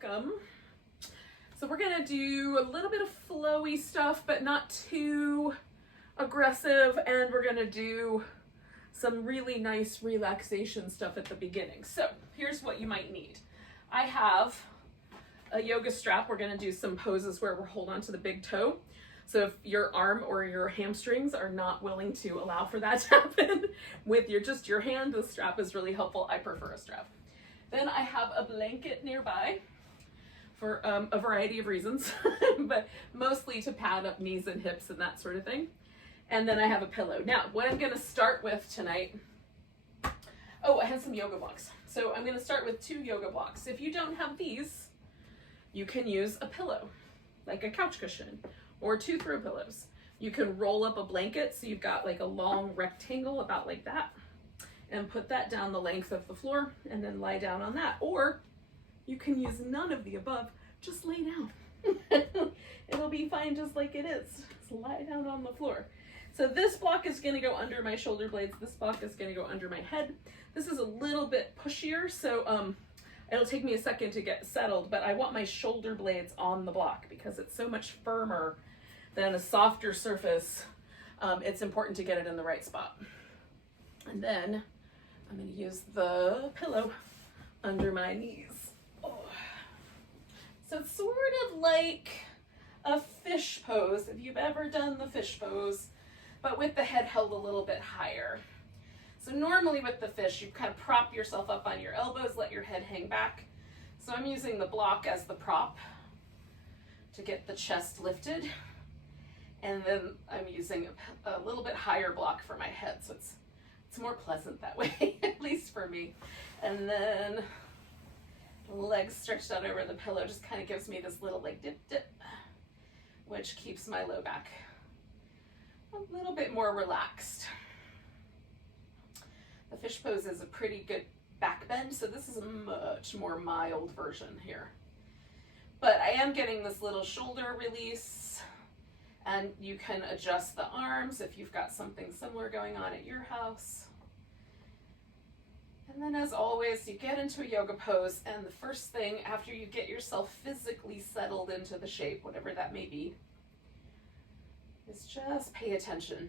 welcome. So we're gonna do a little bit of flowy stuff, but not too aggressive, and we're gonna do some really nice relaxation stuff at the beginning. So here's what you might need. I have a yoga strap. We're gonna do some poses where we're hold on to the big toe. So if your arm or your hamstrings are not willing to allow for that to happen, with just your hand, the strap is really helpful. I prefer a strap. Then I have a blanket nearby for a variety of reasons, but mostly to pad up knees and hips and that sort of thing. And then I have a pillow. Now, what I'm gonna start with tonight, I have some yoga blocks. So I'm gonna start with 2 yoga blocks. If you don't have these, you can use a pillow, like a couch cushion, or 2 throw pillows. You can roll up a blanket so you've got like a long rectangle about like that, and put that down the length of the floor and then lie down on that. Or you can use none of the above, just lay down. It'll be fine just like it is. Just lie down on the floor. So this block is gonna go under my shoulder blades. This block is gonna go under my head. This is a little bit pushier, so it'll take me a second to get settled, but I want my shoulder blades on the block because it's so much firmer than a softer surface. It's important to get it in the right spot. And then I'm going to use the pillow under my knees. Oh. So it's sort of like a fish pose, if you've ever done the fish pose, but with the head held a little bit higher. So normally with the fish, you kind of prop yourself up on your elbows, let your head hang back. So I'm using the block as the prop to get the chest lifted. And then I'm using a little bit higher block for my head, so it's more pleasant that way, at least for me. And then legs stretched out over the pillow just kind of gives me this little like dip, which keeps my low back a little bit more relaxed. The fish pose is a pretty good back bend, so this is a much more mild version here. But I am getting this little shoulder release, and you can adjust the arms if you've got something similar going on at your house. And then as always, you get into a yoga pose, and the first thing after you get yourself physically settled into the shape, whatever that may be, is just pay attention.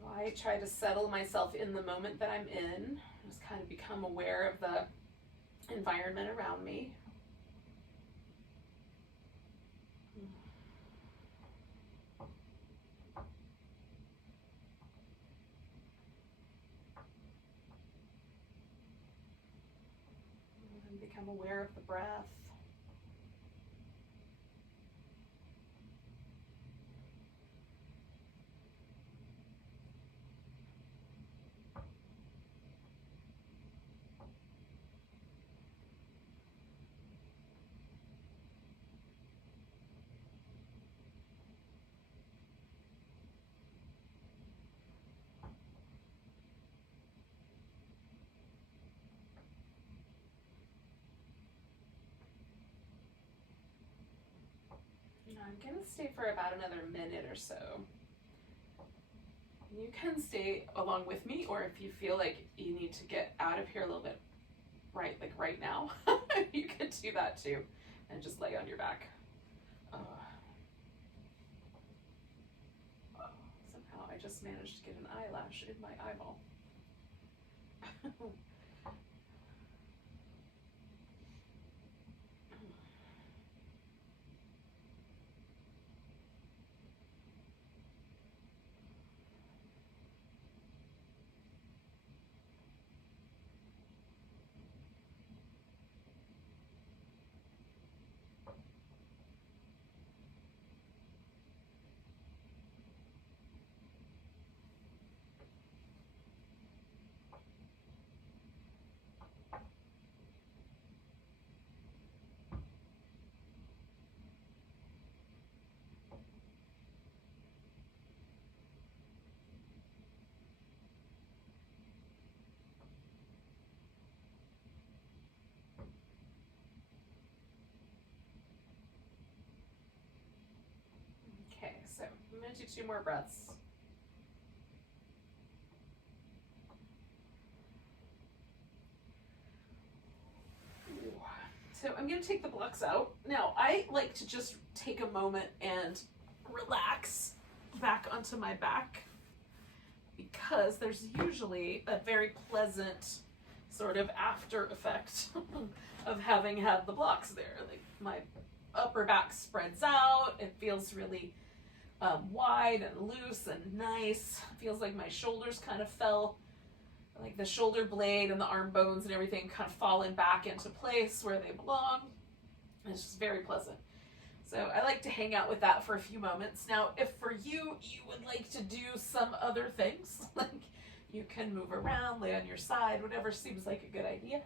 So I try to settle myself in the moment that I'm in, just kind of become aware of the environment around me. And become aware of the breath. I'm gonna stay for about another minute or so. You can stay along with me, or if you feel like you need to get out of here a little bit, right now, you can do that too, and just lay on your back. Somehow I just managed to get an eyelash in my eyeball. Okay, so I'm going to do 2 more breaths. So I'm going to take the blocks out. Now, I like to just take a moment and relax back onto my back because there's usually a very pleasant sort of after effect of having had the blocks there. Like my upper back spreads out. It feels really wide and loose and nice. It feels like my shoulders kind of fell, like the shoulder blade and the arm bones and everything kind of fallen back into place where they belong. It's just very pleasant. So I like to hang out with that for a few moments. Now, if for you would like to do some other things, like you can move around, lay on your side, whatever seems like a good idea.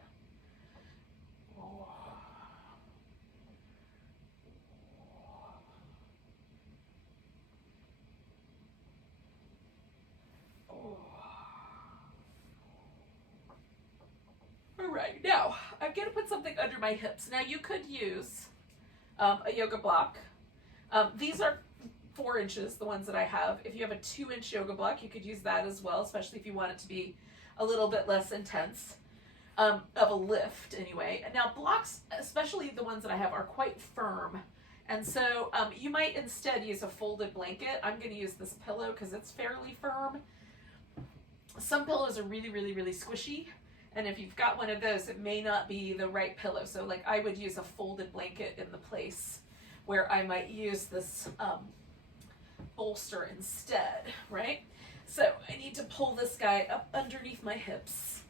All right, now I'm going to put something under my hips. Now you could use a yoga block. These are 4 inches, the ones that I have. If you have a 2-inch yoga block, you could use that as well, especially if you want it to be a little bit less intense of a lift anyway. And now blocks, especially the ones that I have, are quite firm. And so you might instead use a folded blanket. I'm going to use this pillow because it's fairly firm. Some pillows are really, really, really squishy. And if you've got one of those, it may not be the right pillow. So like I would use a folded blanket in the place where I might use this bolster instead, right? So I need to pull this guy up underneath my hips.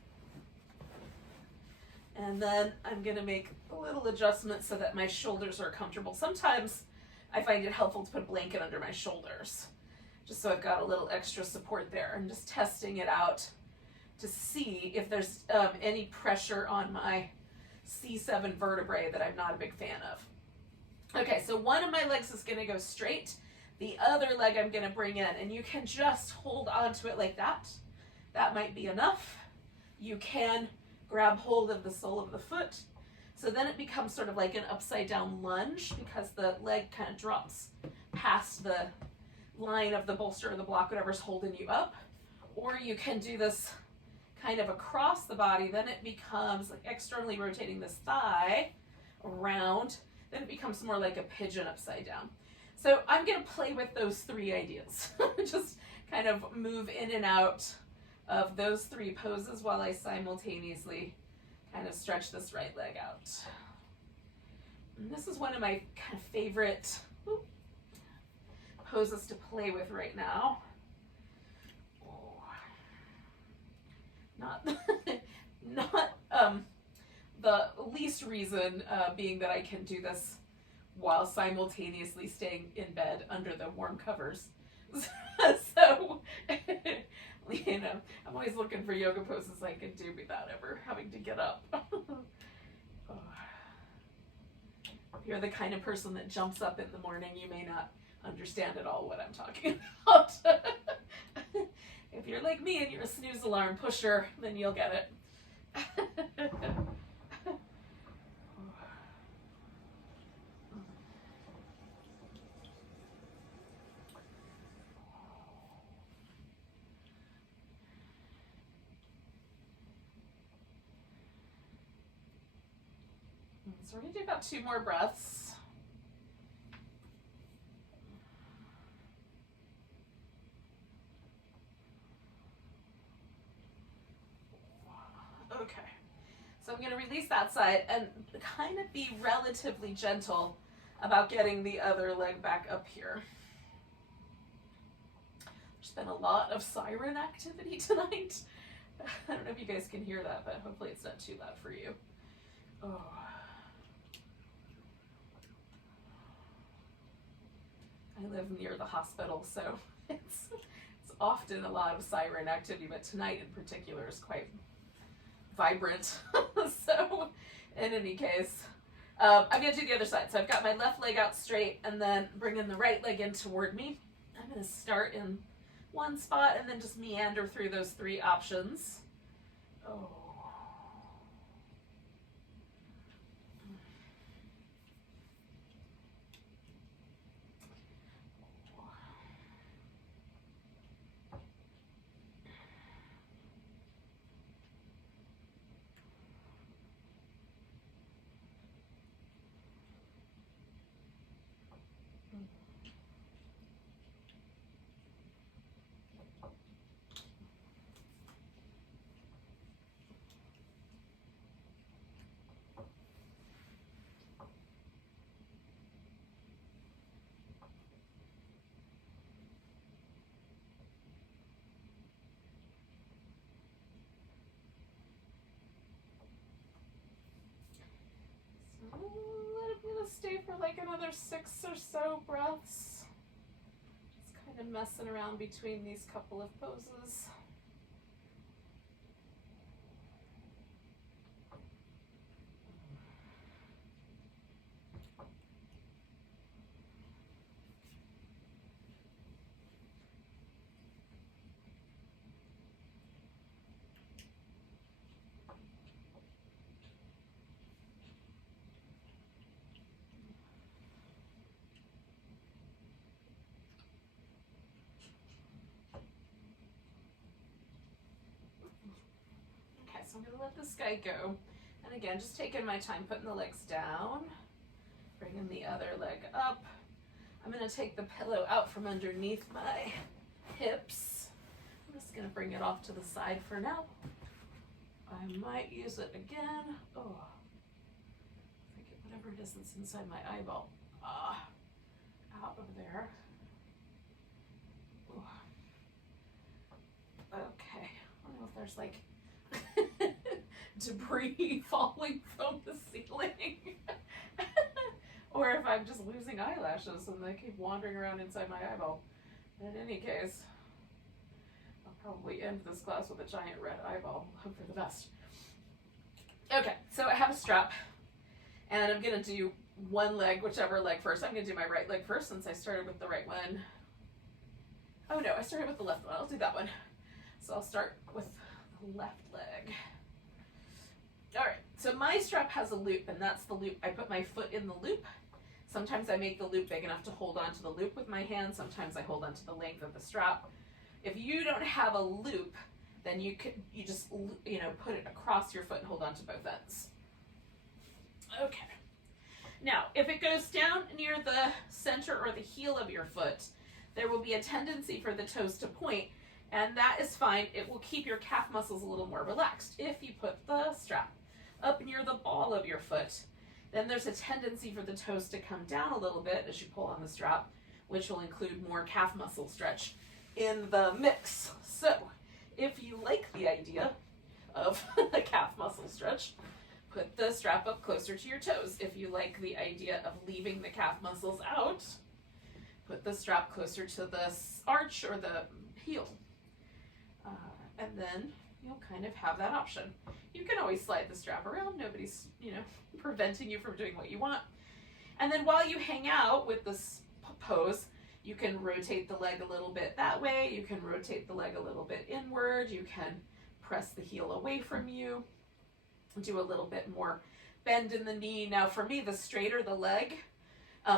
And then I'm gonna make a little adjustment so that my shoulders are comfortable. Sometimes I find it helpful to put a blanket under my shoulders, just so I've got a little extra support there. I'm just testing it out to see if there's any pressure on my C7 vertebrae that I'm not a big fan of. Okay, so one of my legs is gonna go straight. The other leg I'm gonna bring in, and you can just hold onto it like that. That might be enough. You can grab hold of the sole of the foot. So then it becomes sort of like an upside down lunge because the leg kind of drops past the line of the bolster or the block, whatever's holding you up. Or you can do this kind of across the body, then it becomes like externally rotating this thigh around, then it becomes more like a pigeon upside down. So I'm going to play with those 3 ideas. Just kind of move in and out of those 3 poses while I simultaneously kind of stretch this right leg out. And this is one of my kind of favorite poses to play with right now. Not the least reason being that I can do this while simultaneously staying in bed under the warm covers. So, you know, I'm always looking for yoga poses I can do without ever having to get up. If you're the kind of person that jumps up in the morning, you may not understand at all what I'm talking about. If you're like me and you're a snooze alarm pusher, then you'll get it. So we're going to do about 2 more breaths. Okay, so I'm going to release that side and kind of be relatively gentle about getting the other leg back up here. There's been a lot of siren activity tonight. I don't know if you guys can hear that, but hopefully it's not too loud for you. Oh. I live near the hospital, so it's often a lot of siren activity, but tonight in particular is quite vibrant. So in any case, I'm going to do the other side. So I've got my left leg out straight and then bringing the right leg in toward me. I'm going to start in one spot and then just meander through those 3 options. Oh. for like another 6 or so breaths. Just kind of messing around between these couple of poses. So I'm gonna let this guy go. And again, just taking my time putting the legs down, bringing the other leg up. I'm gonna take the pillow out from underneath my hips. I'm just gonna bring it off to the side for now. I might use it again. Oh, if I get whatever it is that's inside my eyeball out of there. Ooh. Okay, I don't know if there's like debris falling from the ceiling or if I'm just losing eyelashes and they keep wandering around inside my eyeball. In any case, I'll probably end this class with a giant red eyeball. Hope for the best. Okay, so I have a strap and I'm gonna do one leg, whichever leg first. I'm gonna do my right leg first since I started with the right one. Oh no, I started with the left one. I'll do that one. So I'll start with the left leg. All right, so my strap has a loop, and that's the loop. I put my foot in the loop. Sometimes I make the loop big enough to hold onto the loop with my hand. Sometimes I hold onto the length of the strap. If you don't have a loop, then you just put it across your foot and hold onto both ends. Okay. Now, if it goes down near the center or the heel of your foot, there will be a tendency for the toes to point, and that is fine. It will keep your calf muscles a little more relaxed. If you put the strap up near the ball of your foot, then there's a tendency for the toes to come down a little bit as you pull on the strap, which will include more calf muscle stretch in the mix. So if you like the idea of a calf muscle stretch, put the strap up closer to your toes. If you like the idea of leaving the calf muscles out, put the strap closer to the arch or the heel. And then you'll kind of have that option. You can always slide the strap around. Nobody's, preventing you from doing what you want. And then while you hang out with this pose, you can rotate the leg a little bit that way. You can rotate the leg a little bit inward. You can press the heel away from you. Do a little bit more bend in the knee. Now for me, the straighter the leg,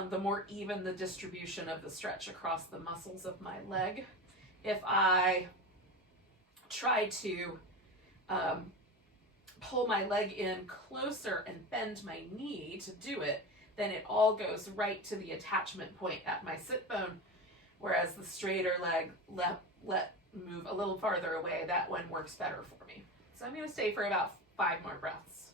the more even the distribution of the stretch across the muscles of my leg. If I try to pull my leg in closer and bend my knee to do it, then it all goes right to the attachment point at my sit bone, whereas the straighter leg let move a little farther away. That one works better for me. So I'm going to stay for about 5 more breaths.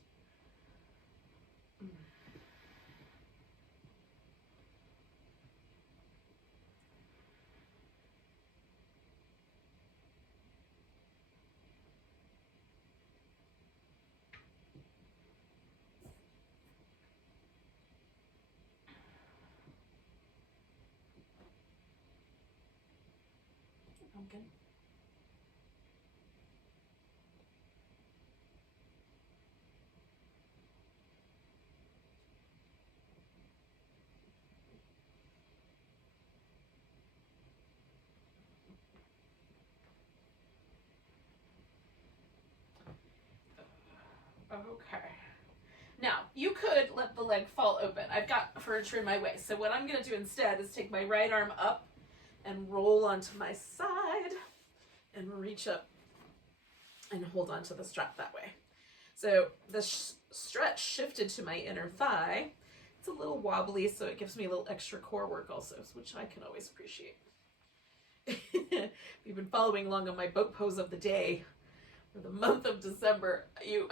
Pumpkin. Okay. Now, you could let the leg fall open. I've got furniture in my way. So what I'm going to do instead is take my right arm up and roll onto my side and reach up and hold onto the strap that way. So the stretch shifted to my inner thigh. It's a little wobbly, so it gives me a little extra core work also, which I can always appreciate. If you've been following along on my boat pose of the day for the month of December, you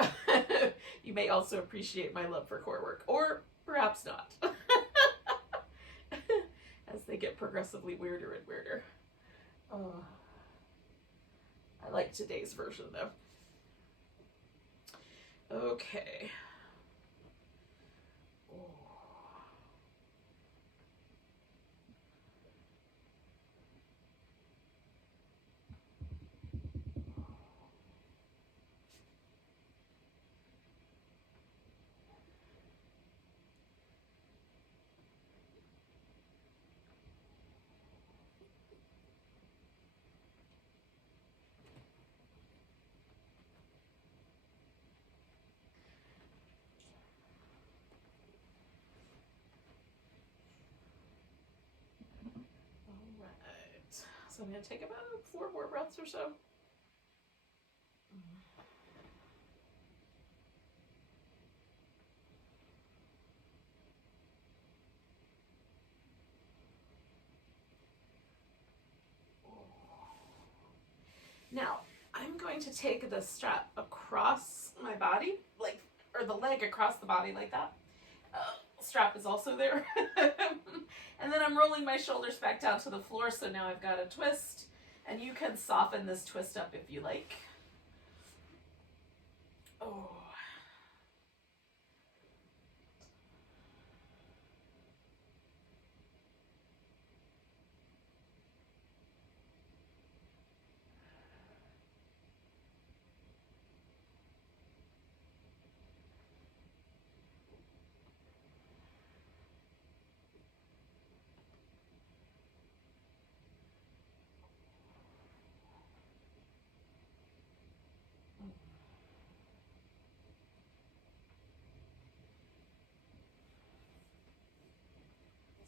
may also appreciate my love for core work, or perhaps not. As they get progressively weirder and weirder. I like today's version though. Okay. going to take about 4 more breaths or so. Now, I'm going to take the strap across my body, like, or the leg across the body like that. Strap is also there. And then I'm rolling my shoulders back down to the floor, so now I've got a twist. And you can soften this twist up if you like. Oh.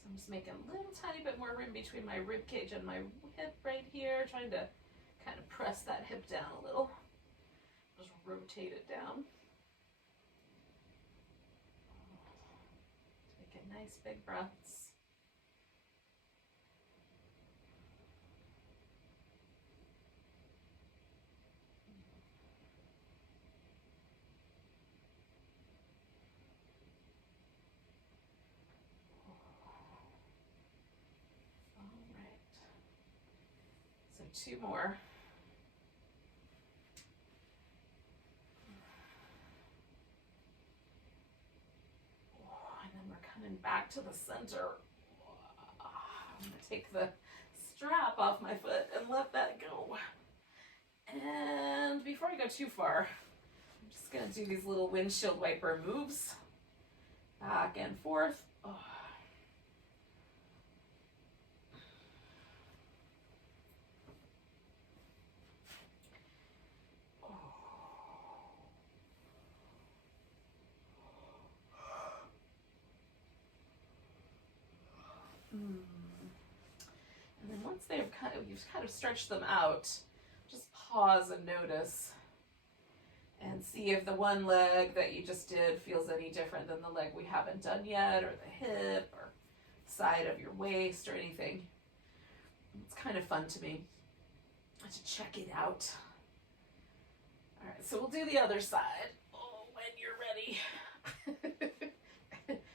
I'm just making a little tiny bit more room between my rib cage and my hip right here, trying to kind of press that hip down a little. Just rotate it down. Taking nice big breaths. So 2 more. And then we're coming back to the center. I'm going to take the strap off my foot and let that go. And before I go too far, I'm just going to do these little windshield wiper moves. Back and forth. Oh. And then once you've kind of stretched them out, just pause and notice and see if the one leg that you just did feels any different than the leg we haven't done yet, or the hip or side of your waist or anything. It's kind of fun to me to check it out. All right, so we'll do the other side. Oh, when you're ready.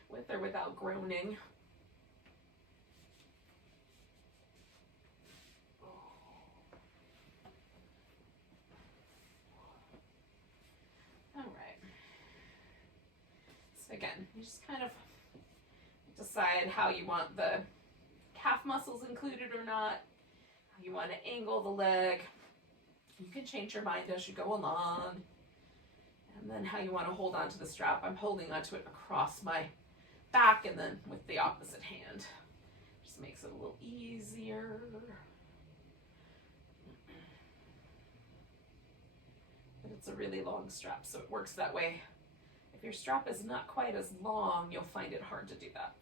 With or without groaning. Again, you just kind of decide how you want the calf muscles included or not, how you want to angle the leg. You can change your mind as you go along. And then how you want to hold on to the strap. I'm holding onto it across my back and then with the opposite hand. Just makes it a little easier. But it's a really long strap, so it works that way. If your strap is not quite as long, you'll find it hard to do that.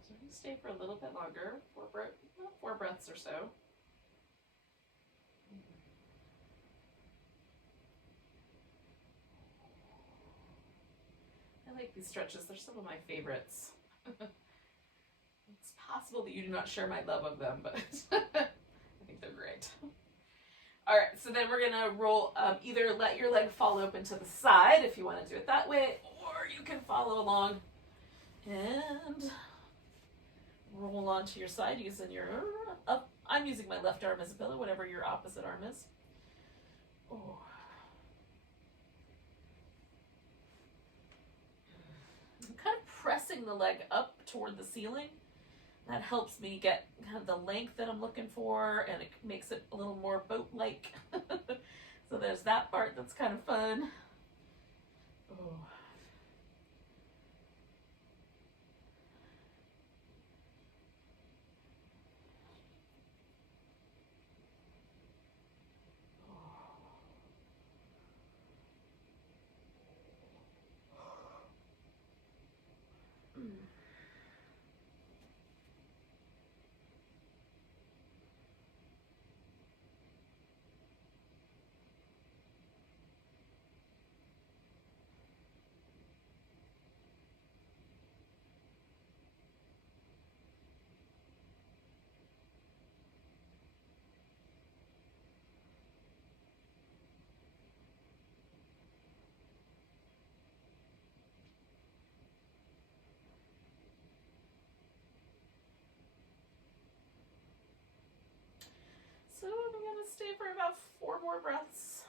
So we can stay for a little bit longer, 4 breaths or so. I like these stretches. They're some of my favorites. It's possible that you do not share my love of them, but I think they're great. All right, so then we're gonna roll, either let your leg fall open to the side if you wanna do it that way, or you can follow along and roll onto your side using your I'm using my left arm as a pillow, whatever your opposite arm is. Oh. I'm kind of pressing the leg up toward the ceiling. That helps me get kind of the length that I'm looking for, and it makes it a little more boat-like. So there's that part that's kind of fun. Oh. So I'm going to stay for about 4 more breaths.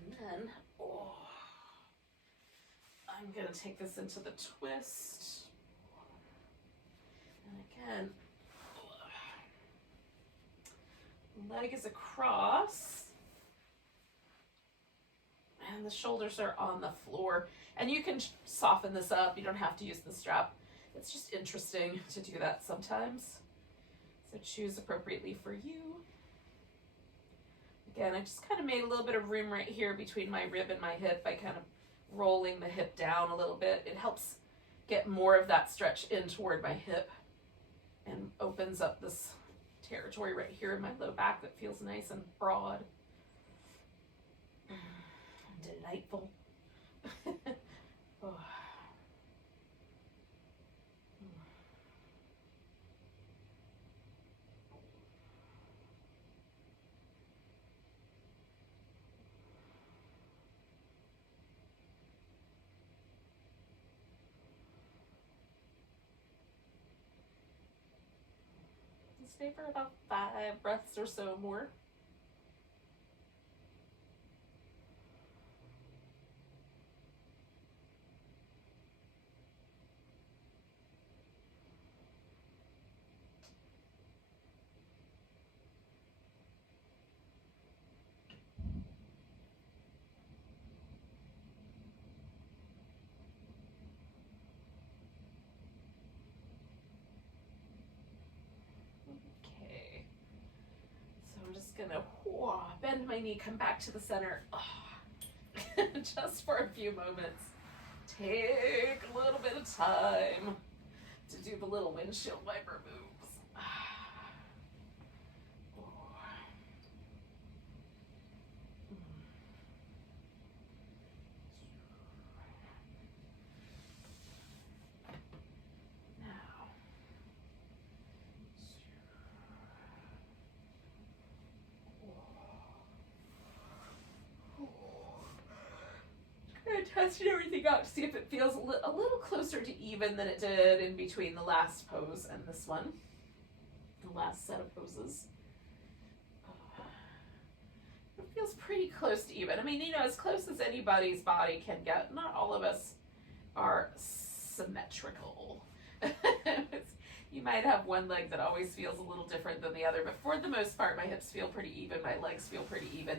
And then, I'm going to take this into the twist. And again, leg is across, and the shoulders are on the floor. And you can soften this up. You don't have to use the strap. It's just interesting to do that sometimes. So choose appropriately for you. Again, I just kind of made a little bit of room right here between my rib and my hip by kind of rolling the hip down a little bit. It helps get more of that stretch in toward my hip and opens up this territory right here in my low back that feels nice and broad. Delightful. Oh. Stay for about 5 breaths or so more. Okay. So I'm just gonna bend my knee, come back to the center. Just for a few moments. Take a little bit of time to do the little windshield wiper moves. Testing everything out to see if it feels a little closer to even than it did in between the last pose and this one, the last set of poses. It feels pretty close to even. I mean, you know, as close as anybody's body can get. Not all of us are symmetrical. You might have one leg that always feels a little different than the other, but for the most part, my hips feel pretty even, my legs feel pretty even.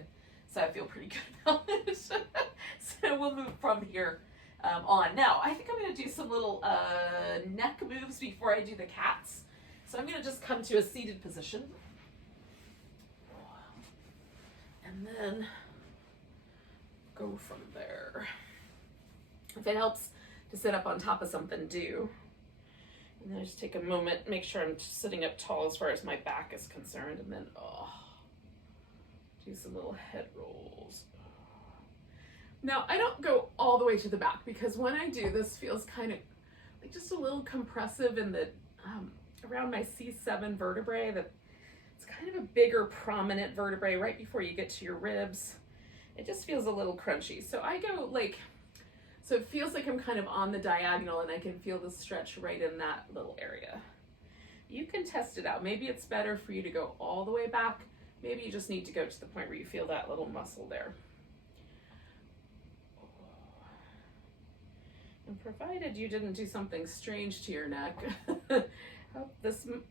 So I feel pretty good about it. So we'll move from here on. Now, I think I'm going to do some little neck moves before I do the cats. So I'm going to just come to a seated position. And then go from there. If it helps to sit up on top of something, do. And then I just take a moment, make sure I'm sitting up tall as far as my back is concerned, and then do some little head rolls. Now, I don't go all the way to the back because when I do, this feels kind of like just a little compressive in the, around my C7 vertebrae. That it's kind of a bigger prominent vertebrae right before you get to your ribs. It just feels a little crunchy. So I go like, so it feels like I'm kind of on the diagonal and I can feel the stretch right in that little area. You can test it out. Maybe it's better for you to go all the way back. Maybe you just need to go to the point where you feel that little muscle there. And provided you didn't do something strange to your neck,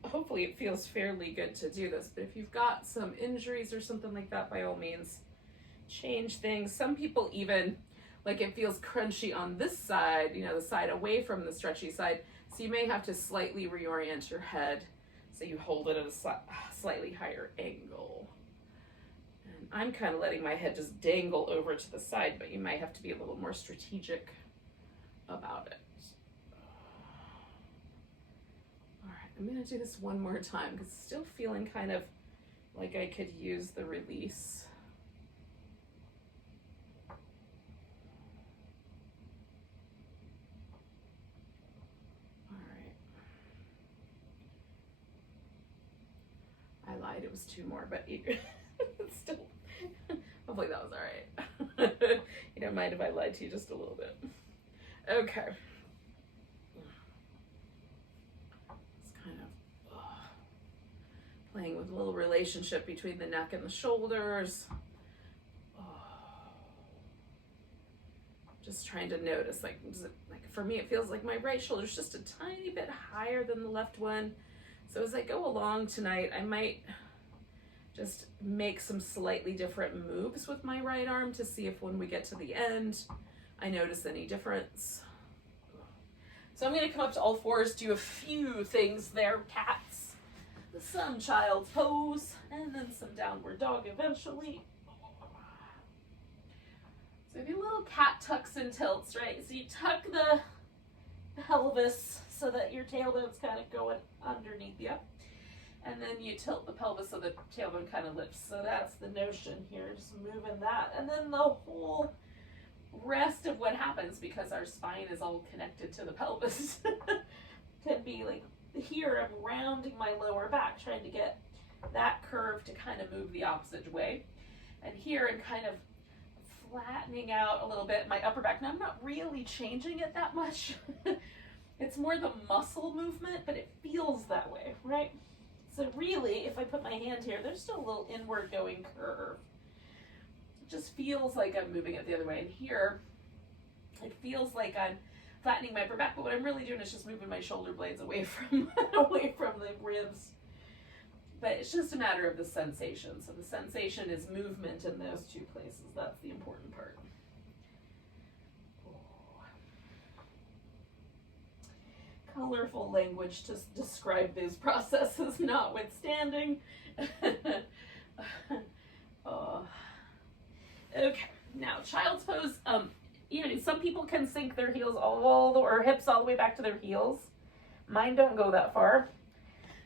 hopefully it feels fairly good to do this. But if you've got some injuries or something like that, by all means, change things. Some people even, like it feels crunchy on this side, you know, the side away from the stretchy side. So you may have to slightly reorient your head so you hold it at a slightly higher angle. And I'm kind of letting my head just dangle over to the side, but you might have to be a little more strategic about it. All right, I'm gonna do this one more time because it's still feeling kind of like I could use the release. I lied, it was 2 more, but still, hopefully that was all right. You don't mind if I lied to you just a little bit. Okay. It's kind of playing with a little relationship between the neck and the shoulders. Just trying to notice, like for me, it feels like my right shoulder is just a tiny bit higher than the left one. So as I go along tonight, I might just make some slightly different moves with my right arm to see if when we get to the end, I notice any difference. So I'm gonna come up to all fours, do a few things there, cats, the sun child's pose, and then some downward dog eventually. So do little cat tucks and tilts, right? So you tuck the pelvis so that your tailbone's kind of going underneath you. And then you tilt the pelvis so the tailbone kind of lifts. So that's the notion here, just moving that. And then the whole rest of what happens, because our spine is all connected to the pelvis, can be like here I'm rounding my lower back, trying to get that curve to kind of move the opposite way. And here I'm kind of flattening out a little bit my upper back. Now I'm not really changing it that much. It's more the muscle movement, but it feels that way, right? So really, if I put my hand here, there's still a little inward going curve. It just feels like I'm moving it the other way. And here, it feels like I'm flattening my upper back, but what I'm really doing is just moving my shoulder blades away from the ribs. But it's just a matter of the sensation. So the sensation is movement in those 2 places. That's the important part. Colorful language to describe these processes notwithstanding. Okay, now child's pose. You know, some people can sink their heels or hips all the way back to their heels. Mine don't go that far.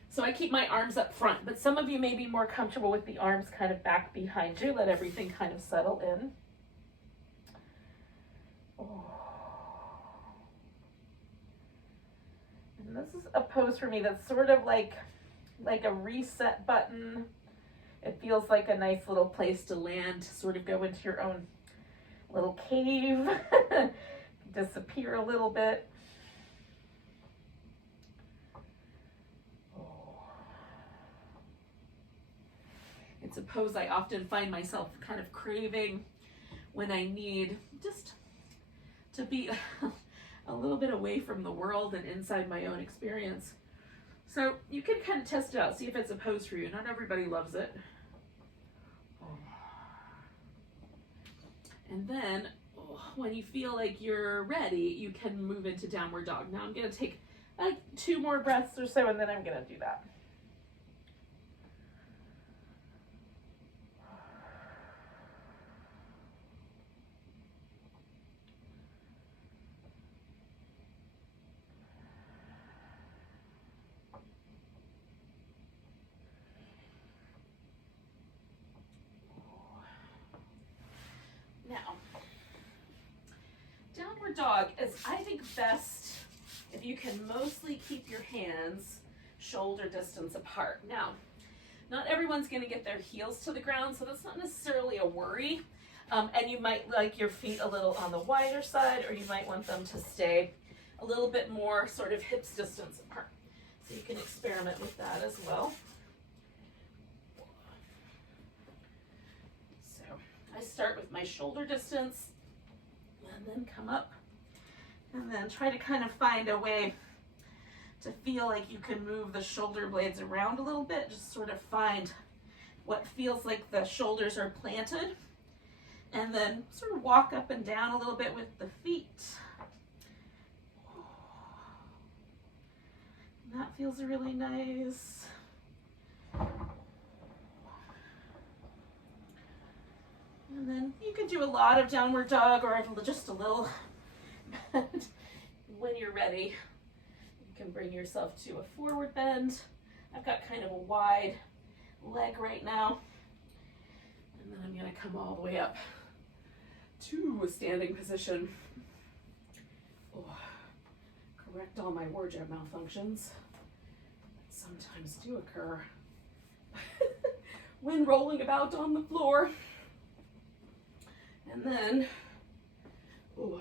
So I keep my arms up front, but some of you may be more comfortable with the arms kind of back behind you. Let everything kind of settle in. And this is a pose for me that's sort of like a reset button. It feels like a nice little place to land, to sort of go into your own little cave, disappear a little bit. It's a pose I often find myself kind of craving when I need just to be a little bit away from the world and inside my own experience. So you can kind of test it out, see if it's a pose for you. Not everybody loves it. And then when you feel like you're ready, you can move into downward dog. Now I'm going to take like 2 more breaths or so, and then I'm going to do that. Now, downward dog is, I think, best if you can mostly keep your hands shoulder distance apart. Now, not everyone's going to get their heels to the ground, so that's not necessarily a worry. And you might like your feet a little on the wider side, or you might want them to stay a little bit more sort of hips distance apart. So you can experiment with that as well. So I start with my shoulder distance and then come up and then try to kind of find a way to feel like you can move the shoulder blades around a little bit. Just sort of find what feels like the shoulders are planted. And then sort of walk up and down a little bit with the feet. And that feels really nice. And then you can do a lot of downward dog or just a little. When you're ready, you can bring yourself to a forward bend. I've got kind of a wide leg right now. And then I'm going to come all the way up to a standing position. Oh, correct all my wardrobe malfunctions that sometimes do occur when rolling about on the floor. And then you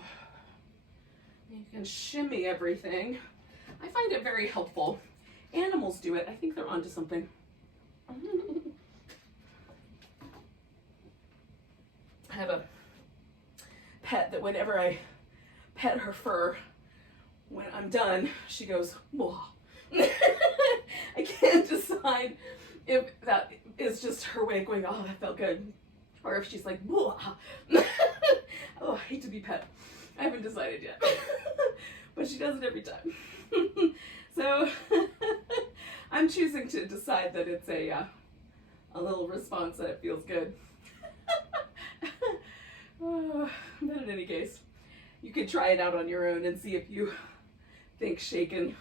can shimmy everything. I find it very helpful. Animals do it. I think they're onto something. I have a pet that whenever I pet her fur, when I'm done, she goes, whoa. I can't decide if that is just her way of going, oh, that felt good, or if she's like, whoa. Oh, I hate to be pet. I haven't decided yet, but she does it every time. So I'm choosing to decide that it's a little response that it feels good. But in any case, you could try it out on your own and see if you think shaking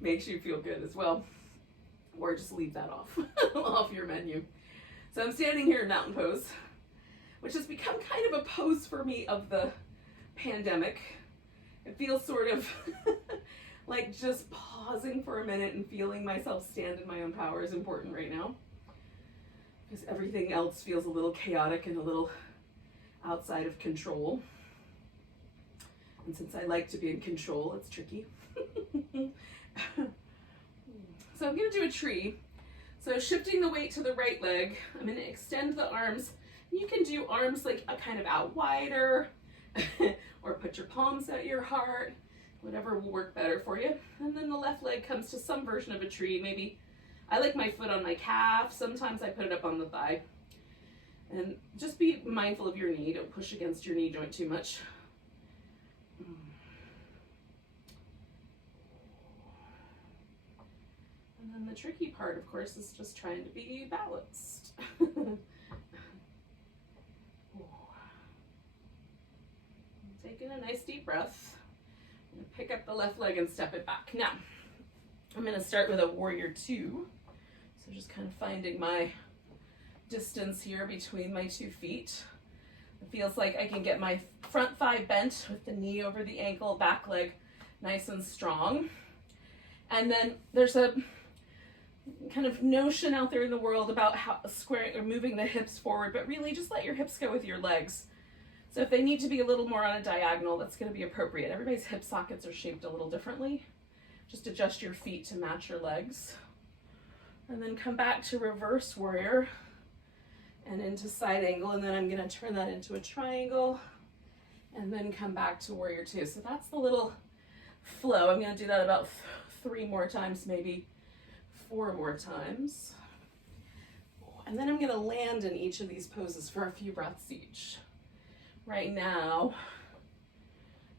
makes you feel good as well, or just leave that off your menu. So I'm standing here in mountain pose, which has become kind of a pose for me of the pandemic. It feels sort of like just pausing for a minute and feeling myself stand in my own power is important right now, because everything else feels a little chaotic and a little outside of control. And since I like to be in control, it's tricky. So I'm going to do a tree. So shifting the weight to the right leg, I'm going to extend the arms. You can do arms like a kind of out wider, or put your palms at your heart, whatever will work better for you. And then the left leg comes to some version of a tree. Maybe I like my foot on my calf. Sometimes I put it up on the thigh. And just be mindful of your knee. Don't push against your knee joint too much. And then the tricky part, of course, is just trying to be balanced. Taking a nice deep breath. I'm going to pick up the left leg and step it back. Now, I'm going to start with a warrior 2. So just kind of finding my distance here between my 2 feet. It feels like I can get my front thigh bent with the knee over the ankle, back leg nice and strong. And then there's a kind of notion out there in the world about how squaring or moving the hips forward, but really just let your hips go with your legs. So if they need to be a little more on a diagonal, that's going to be appropriate. Everybody's hip sockets are shaped a little differently. Just adjust your feet to match your legs. And then come back to reverse warrior and into side angle, and then I'm going to turn that into a triangle and then come back to warrior 2. So that's the little flow. I'm going to do that about 3 more times, maybe 4 more times. And then I'm going to land in each of these poses for a few breaths each. Right now,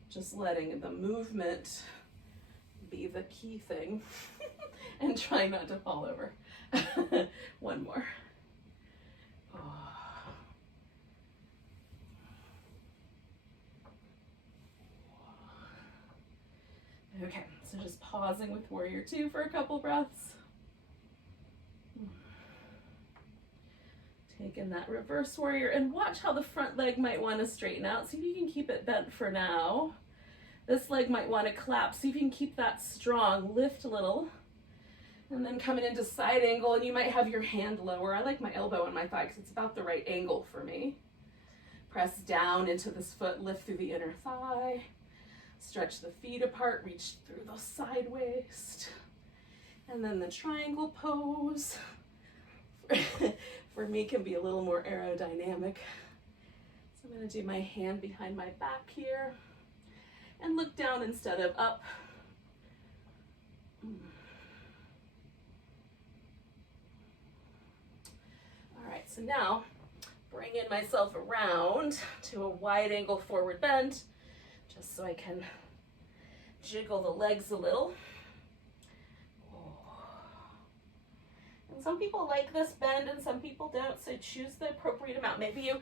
just letting the movement be the key thing and try not to fall over. 1 more. Okay, so just pausing with warrior 2 for a couple breaths. Taking that reverse warrior, and watch how the front leg might want to straighten out. See if you can keep it bent for now. This leg might want to collapse. See if you can keep that strong. Lift a little. And then coming into side angle, and you might have your hand lower. I like my elbow on my thigh because it's about the right angle for me. Press down into this foot, lift through the inner thigh. Stretch the feet apart, reach through the side waist. And then the triangle pose, for me, can be a little more aerodynamic. So I'm going to do my hand behind my back here and look down instead of up. All right, so now bringing myself around to a wide angle forward bend, just so I can jiggle the legs a little. And some people like this bend and some people don't, so choose the appropriate amount. Maybe you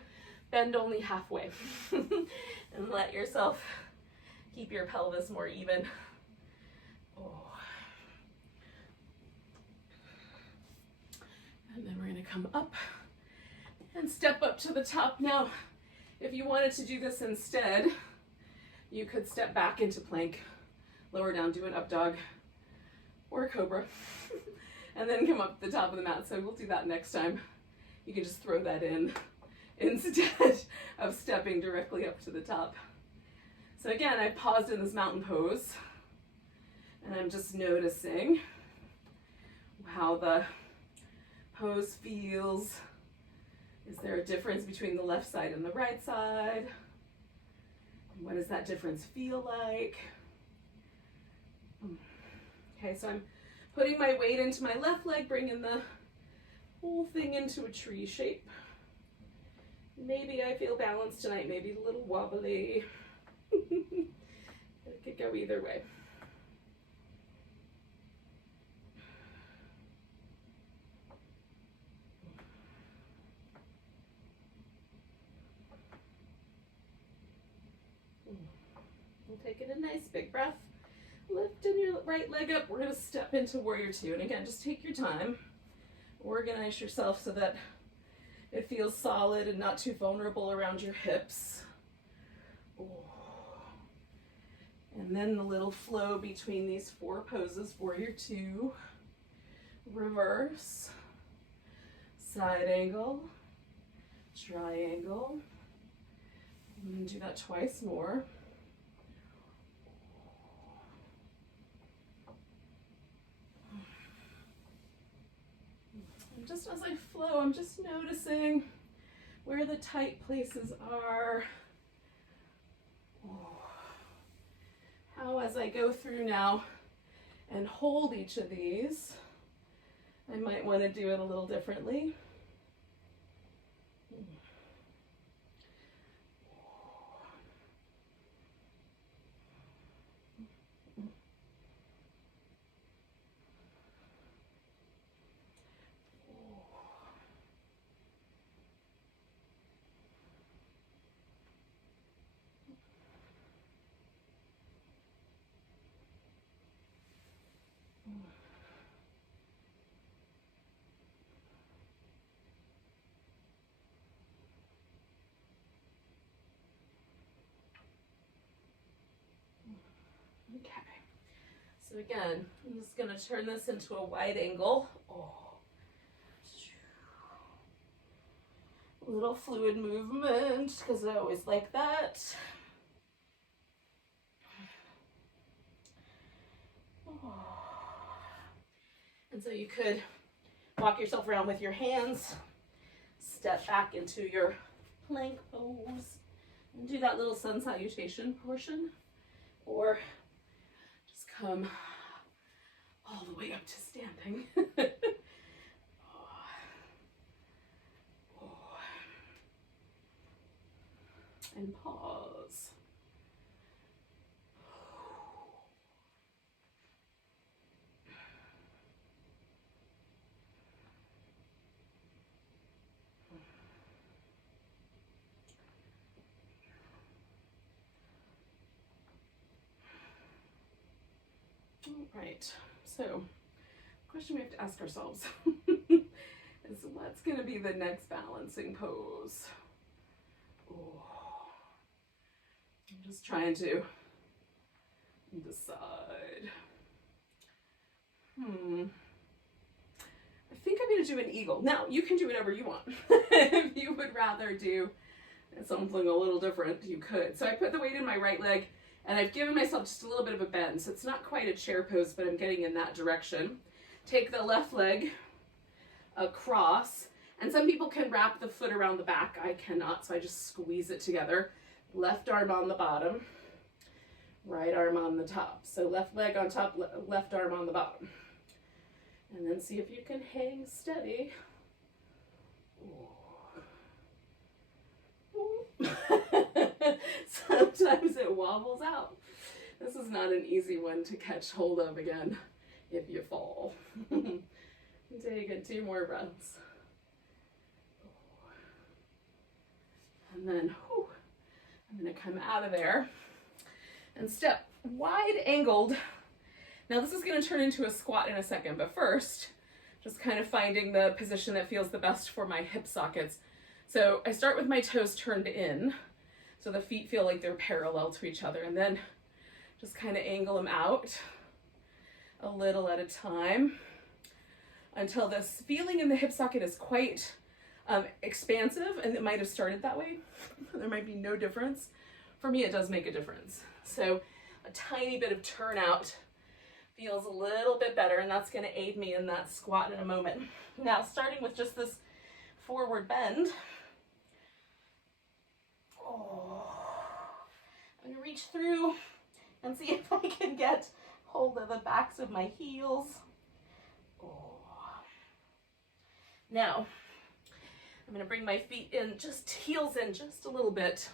bend only halfway and let yourself keep your pelvis more even. And then we're going to come up and step up to the top. Now, if you wanted to do this instead, you could step back into plank, lower down, do an up dog or a cobra, and then come up to the top of the mat. So we'll do that next time. You can just throw that in instead of stepping directly up to the top. So again, I paused in this mountain pose, and I'm just noticing how the pose feels. Is there a difference between the left side and the right side? What does that difference feel like? Okay, so I'm putting my weight into my left leg, bringing the whole thing into a tree shape. Maybe I feel balanced tonight, maybe a little wobbly. It could go either way. Taking a nice big breath, lifting your right leg up. We're going to step into warrior two. And again, just take your time, organize yourself so that it feels solid and not too vulnerable around your hips. And then the little flow between these four poses: warrior two, reverse, side angle, triangle. And do that twice more. Just as I flow, I'm just noticing where the tight places are. How, as I go through now and hold each of these, I might want to do it a little differently. Okay, so again, I'm just going to turn this into a wide angle. A little fluid movement, because I always like that. And so you could walk yourself around with your hands, step back into your plank pose, and do that little sun salutation portion, or just come all the way up to standing. And pause. All right, so the question we have to ask ourselves is, what's going to be the next balancing pose? I'm just trying to Decide. I think I'm going to do an eagle. Now, you can do whatever you want. If you would rather do something a little different, you could. So I put the weight in my right leg, and I've given myself just a little bit of a bend. So it's not quite a chair pose, but I'm getting in that direction. Take the left leg across, and some people can wrap the foot around the back. I cannot, so I just squeeze it together. Left arm on the bottom, right arm on the top. So left leg on top, left arm on the bottom. And then see if you can hang steady. Sometimes it wobbles out. This is not an easy one to catch hold of again if you fall. Take it, 2 more breaths. And then I'm going to come out of there and step wide angled. Now this is going to turn into a squat in a second, but first, just kind of finding the position that feels the best for my hip sockets. So I start with my toes turned in, so the feet feel like they're parallel to each other, and then just kind of angle them out a little at a time until this feeling in the hip socket is quite expansive, and it might have started that way. There might be no difference. For me, it does make a difference. So a tiny bit of turnout feels a little bit better, and that's going to aid me in that squat in a moment. Now, starting with just this forward bend, I'm going to reach through and see if I can get hold of the backs of my heels. Now, I'm going to bring my feet in, just heels in just a little bit,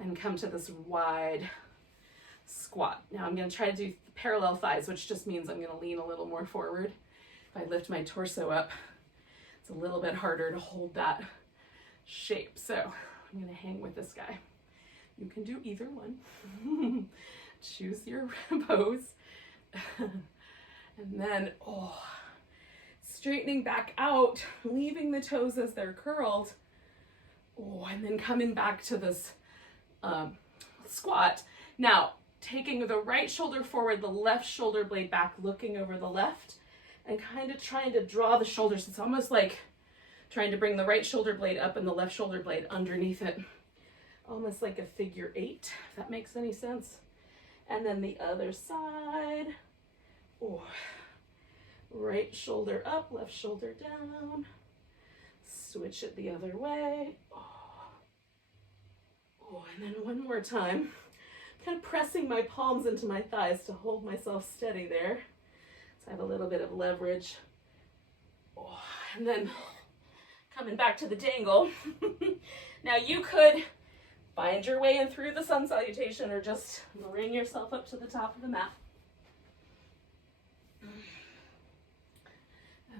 and come to this wide squat. Now I'm going to try to do parallel thighs, which just means I'm going to lean a little more forward. If I lift my torso up, it's a little bit harder to hold that shape. So I'm going to hang with this guy. You can do either one. Choose your pose. And then, straightening back out, leaving the toes as they're curled. And then coming back to this squat. Now, taking the right shoulder forward, the left shoulder blade back, looking over the left, and kind of trying to draw the shoulders. It's almost like trying to bring the right shoulder blade up and the left shoulder blade underneath it. Almost like a figure 8, if that makes any sense. And then the other side. Right shoulder up, left shoulder down. Switch it the other way. And then one more time. Kind of pressing my palms into my thighs to hold myself steady there. So I have a little bit of leverage. And then coming back to the dangle. Now you could find your way in through the sun salutation or just bring yourself up to the top of the mat. And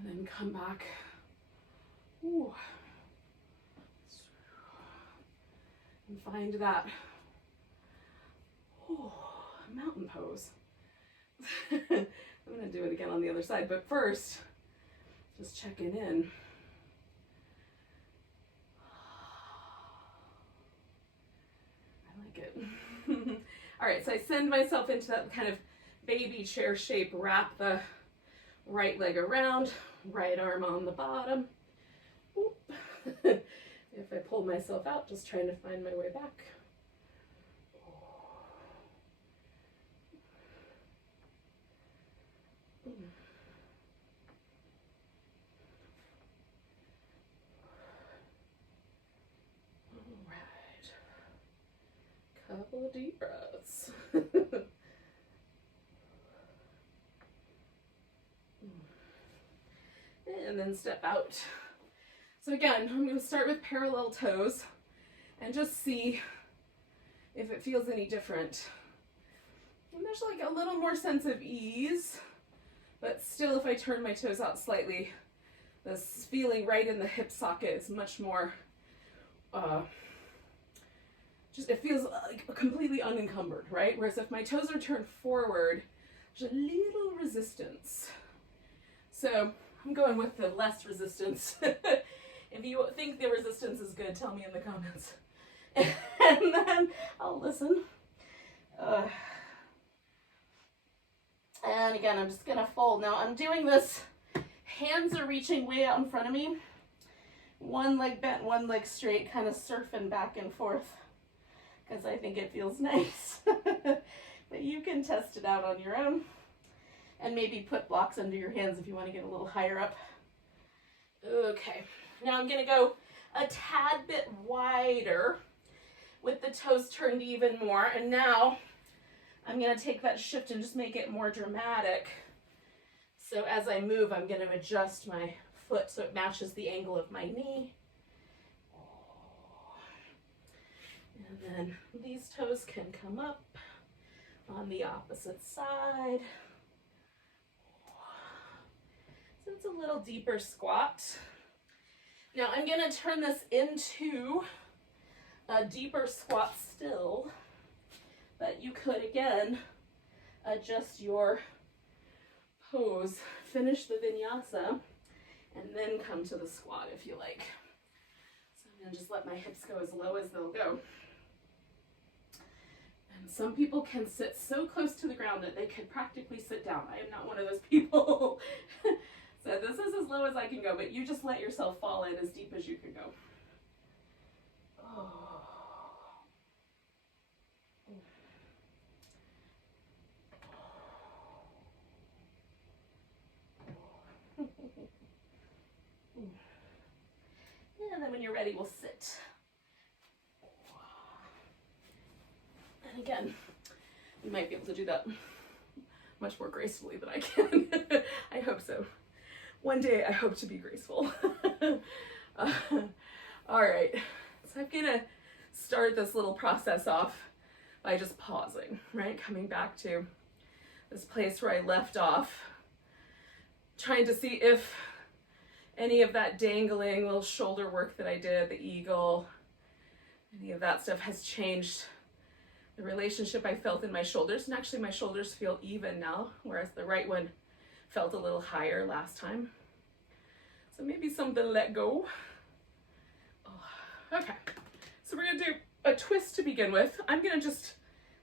then come back. And find that mountain pose. I'm going to do it again on the other side, but first, just checking in. I like it. All right, so I send myself into that kind of baby chair shape, wrap the right leg around, right arm on the bottom. If I pull myself out, just trying to find my way back. All right. Couple of deep breaths. And then step out. So again, I'm going to start with parallel toes and just see if it feels any different. And there's like a little more sense of ease, but still if I turn my toes out slightly, this feeling right in the hip socket is much more, it feels like completely unencumbered, right? Whereas if my toes are turned forward, there's a little resistance. So I'm going with the less resistance. If you think the resistance is good, tell me in the comments. And then I'll listen. And again, I'm just gonna fold. Now I'm doing this, hands are reaching way out in front of me. One leg bent, one leg straight, kind of surfing back and forth because I think it feels nice. But you can test it out on your own and maybe put blocks under your hands if you want to get a little higher up. Okay, now I'm gonna go a tad bit wider with the toes turned even more. And now I'm gonna take that shift and just make it more dramatic. So as I move, I'm gonna adjust my foot so it matches the angle of my knee. And then these toes can come up on the opposite side. So it's a little deeper squat. Now I'm gonna turn this into a deeper squat still, but you could again adjust your pose, finish the vinyasa, and then come to the squat if you like. So I'm gonna just let my hips go as low as they'll go. And some people can sit so close to the ground that they can practically sit down. I am not one of those people. So this is as low as I can go, but you just let yourself fall in as deep as you can go. Oh. And then when you're ready, we'll sit. And again, you might be able to do that much more gracefully than I can. I hope so. One day I hope to be graceful. All right, so I'm gonna start this little process off by just pausing, right? Coming back to this place where I left off, trying to see if any of that dangling little shoulder work that I did, the eagle, any of that stuff has changed the relationship I felt in my shoulders. And actually my shoulders feel even now, whereas the right one felt a little higher last time. So maybe something to let go. Oh, okay, so we're gonna do a twist to begin with. I'm gonna just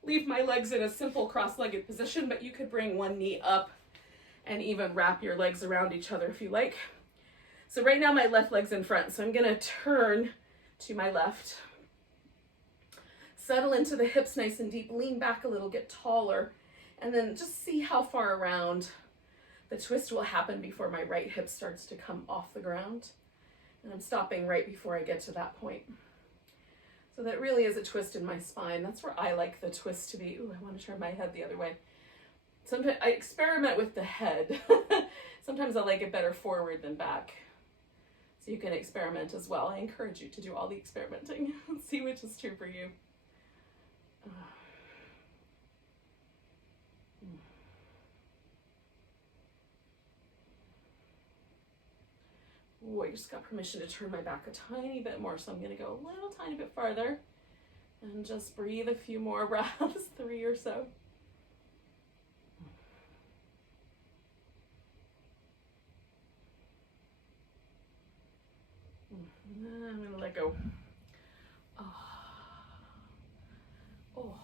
leave my legs in a simple cross-legged position, but you could bring one knee up and even wrap your legs around each other if you like. So right now my left leg's in front, so I'm gonna turn to my left. Settle into the hips nice and deep, lean back a little, get taller, and then just see how far around the twist will happen before my right hip starts to come off the ground. And I'm stopping right before I get to that point. So that really is a twist in my spine. That's where I like the twist to be. Ooh, I want to turn my head the other way. Sometimes I experiment with the head. Sometimes I like it better forward than back. So you can experiment as well. I encourage you to do all the experimenting. See which is true for you. Ooh, I just got permission to turn my back a tiny bit more, so I'm gonna go a little tiny bit farther and just breathe a few more breaths, 3 or so. And then I'm gonna let go. Oh. Oh.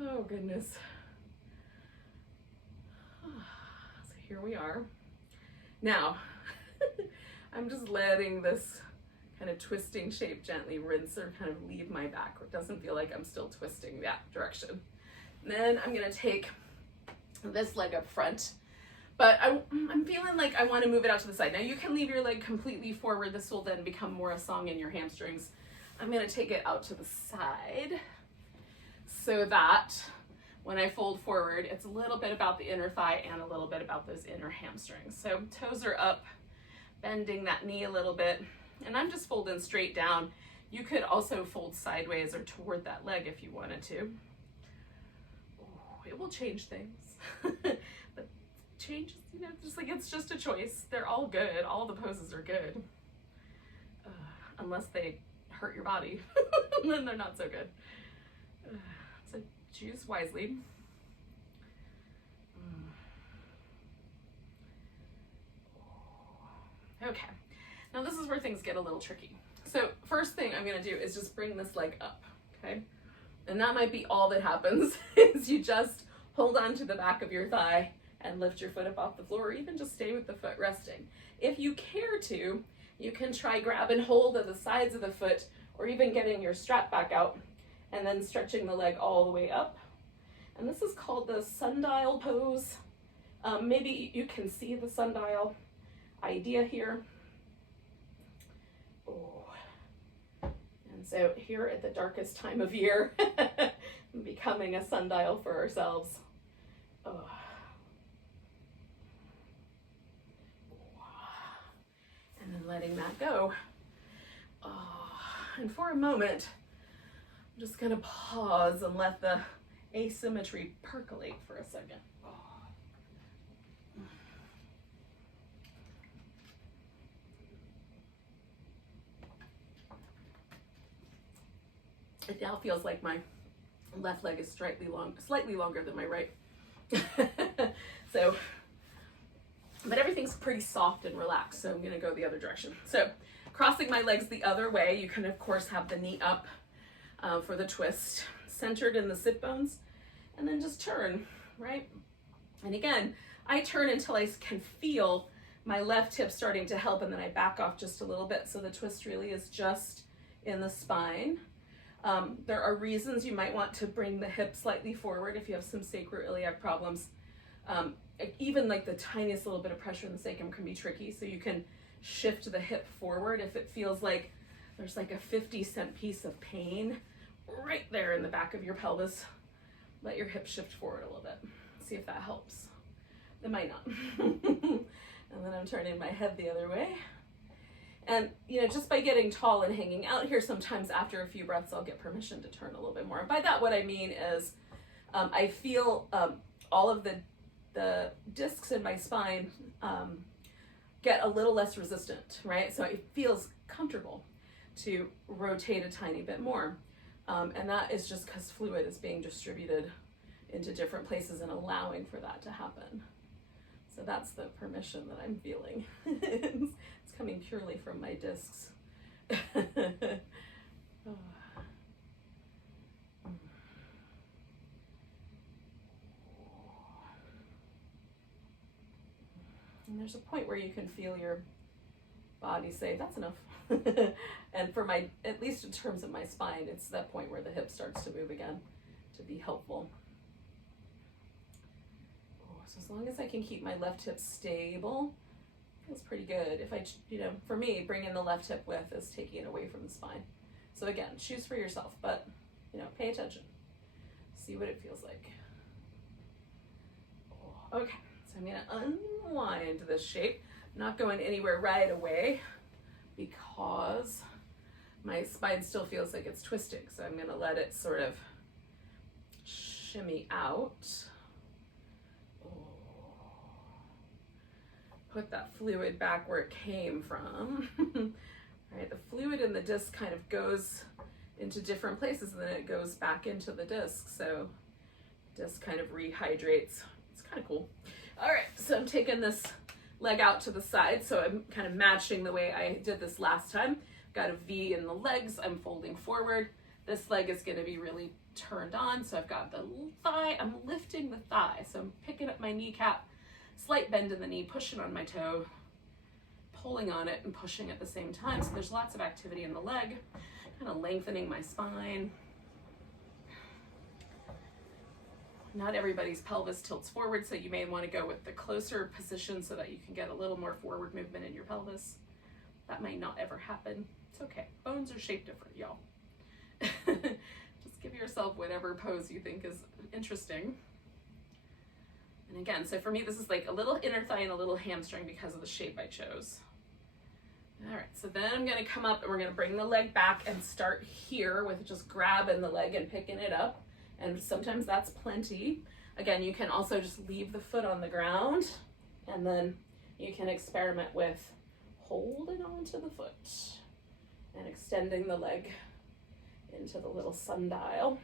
Oh goodness. So here we are. Now, I'm just letting this kind of twisting shape gently rinse or kind of leave my back. It doesn't feel like I'm still twisting that direction. And then I'm gonna take this leg up front, but I'm feeling like I want to move it out to the side. Now you can leave your leg completely forward. This will then become more a song in your hamstrings. I'm gonna take it out to the side so that when I fold forward, it's a little bit about the inner thigh and a little bit about those inner hamstrings. So toes are up, bending that knee a little bit, and I'm just folding straight down. You could also fold sideways or toward that leg if you wanted to. Ooh, it will change things. But change, you know, just like it's just a choice. They're all good. All the poses are good. Unless they hurt your body. Then they're not so good. So choose wisely. Okay, now this is where things get a little tricky. So first thing I'm gonna do is just bring this leg up, okay? And that might be all that happens, is you just hold on to the back of your thigh and lift your foot up off the floor, or even just stay with the foot resting. If you care to, you can try grabbing hold of the sides of the foot, or even getting your strap back out and then stretching the leg all the way up. And this is called the sundial pose. Maybe you can see the sundial idea here. Oh. And so here at the darkest time of year, becoming a sundial for ourselves. Oh. And then letting that go. Oh. And for a moment, I'm just gonna pause and let the asymmetry percolate for a second. It now feels like my left leg is slightly longer than my right. So, but everything's pretty soft and relaxed, so I'm gonna go the other direction. So, crossing my legs the other way, you can of course have the knee up for the twist, centered in the sit bones, and then just turn, right? And again, I turn until I can feel my left hip starting to help, and then I back off just a little bit, so the twist really is just in the spine. There are reasons you might want to bring the hip slightly forward if you have some sacroiliac problems. Even like the tiniest little bit of pressure in the sacrum can be tricky, so you can shift the hip forward if it feels like there's like a 50-cent piece of pain right there in the back of your pelvis. Let your hip shift forward a little bit. See if that helps. It might not. And then I'm turning my head the other way. And, you know, just by getting tall and hanging out here, sometimes after a few breaths, I'll get permission to turn a little bit more. And by that, what I mean is I feel all of the discs in my spine get a little less resistant, right? So it feels comfortable to rotate a tiny bit more. And that is just because fluid is being distributed into different places and allowing for that to happen. So that's the permission that I'm feeling. It's coming purely from my discs. Oh. And there's a point where you can feel your body say, that's enough. And for my, at least in terms of my spine, it's that point where the hip starts to move again to be helpful. Oh, so as long as I can keep my left hip stable, feels pretty good. If I, you know, for me, bringing the left hip with is taking it away from the spine. So again, choose for yourself, but, you know, pay attention. See what it feels like. Oh, okay, so I'm gonna unwind this shape. I'm not going anywhere right away because my spine still feels like it's twisting. So I'm gonna let it sort of shimmy out. Put that fluid back where it came from. Right, the fluid in the disc kind of goes into different places and then it goes back into the disc. So disc kind of rehydrates. It's kind of cool. All right, so I'm taking this leg out to the side. So I'm kind of matching the way I did this last time. Got a V in the legs, I'm folding forward. This leg is gonna be really turned on. So I've got the thigh, I'm lifting the thigh. So I'm picking up my kneecap, slight bend in the knee, pushing on my toe, pulling on it and pushing at the same time. So there's lots of activity in the leg, kind of lengthening my spine. Not everybody's pelvis tilts forward, so you may want to go with the closer position so that you can get a little more forward movement in your pelvis. That might not ever happen. It's okay. Bones are shaped different, y'all. Just give yourself whatever pose you think is interesting. And again, so for me, this is like a little inner thigh and a little hamstring because of the shape I chose. All right, so then I'm gonna come up and we're gonna bring the leg back and start here with just grabbing the leg and picking it up. And sometimes that's plenty. Again, you can also just leave the foot on the ground and then you can experiment with holding onto the foot and extending the leg into the little sundial.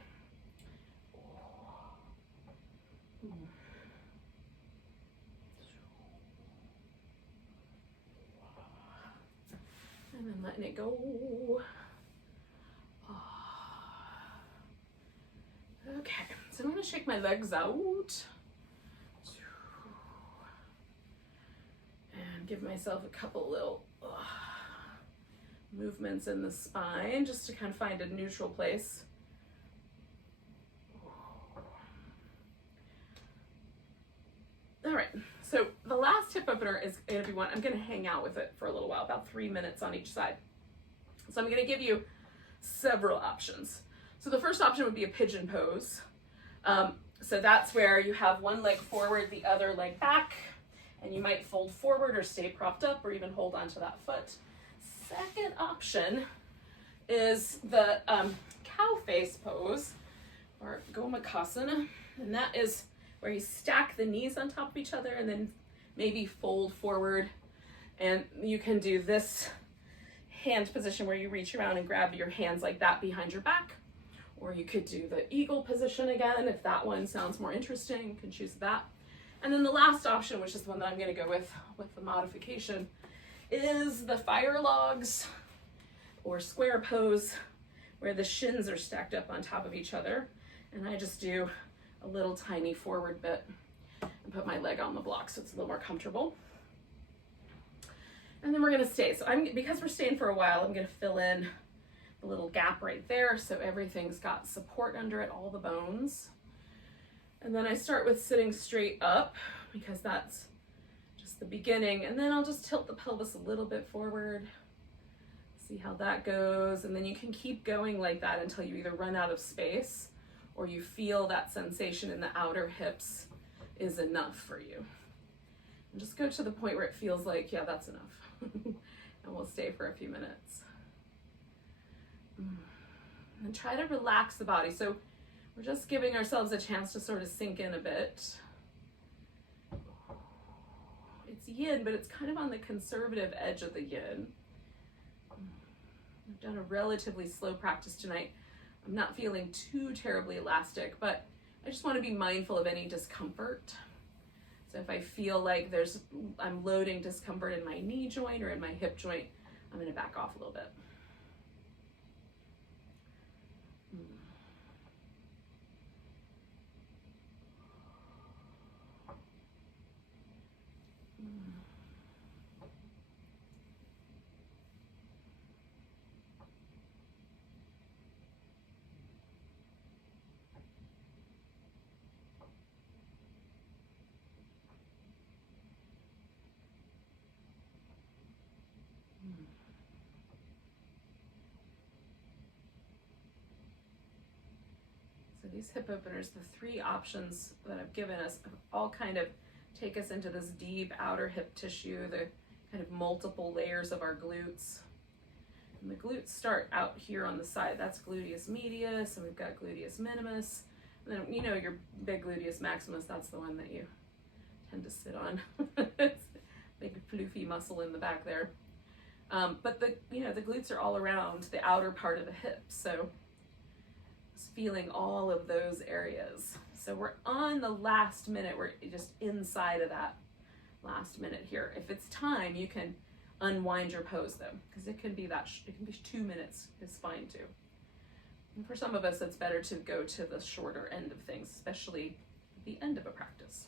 And then letting it go. Okay, so I'm gonna shake my legs out. And give myself a couple little movements in the spine just to kind of find a neutral place. All right, so the last hip opener is gonna be one, I'm gonna hang out with it for a little while, about 3 minutes on each side. So I'm gonna give you several options. So the first option would be a pigeon pose. So that's where you have one leg forward, the other leg back, and you might fold forward or stay propped up or even hold onto that foot. Second option is the cow face pose, or gomakasana, and that is where you stack the knees on top of each other and then maybe fold forward, and you can do this hand position where you reach around and grab your hands like that behind your back, or you could do the eagle position again if that one sounds more interesting. You can choose that. And then the last option, which is the one that I'm going to go with the modification, is the fire logs or square pose, where the shins are stacked up on top of each other, and I just do a little tiny forward bit and put my leg on the block so it's a little more comfortable. And then we're gonna stay. So because we're staying for a while, I'm gonna fill in the little gap right there so everything's got support under it, all the bones. And then I start with sitting straight up because that's just the beginning. And then I'll just tilt the pelvis a little bit forward, see how that goes. And then you can keep going like that until you either run out of space or you feel that sensation in the outer hips is enough for you. And just go to the point where it feels like, yeah, that's enough. And we'll stay for a few minutes. And try to relax the body. So we're just giving ourselves a chance to sort of sink in a bit. It's yin, but it's kind of on the conservative edge of the yin. I've done a relatively slow practice tonight. I'm not feeling too terribly elastic, but I just want to be mindful of any discomfort. So if I feel like I'm loading discomfort in my knee joint or in my hip joint, I'm going to back off a little bit. So these hip openers, the three options that I've given us, all kind of take us into this deep outer hip tissue, the kind of multiple layers of our glutes. And the glutes start out here on the side. That's gluteus medius, and we've got gluteus minimus. And then, you know, your big gluteus maximus, that's the one that you tend to sit on. It's a big floofy muscle in the back there. But the glutes are all around the outer part of the hip. So just feeling all of those areas. So we're on the last minute. We're just inside of that last minute here. If it's time, you can unwind your pose though, because it can be 2 minutes is fine too. And for some of us, it's better to go to the shorter end of things, especially at the end of a practice.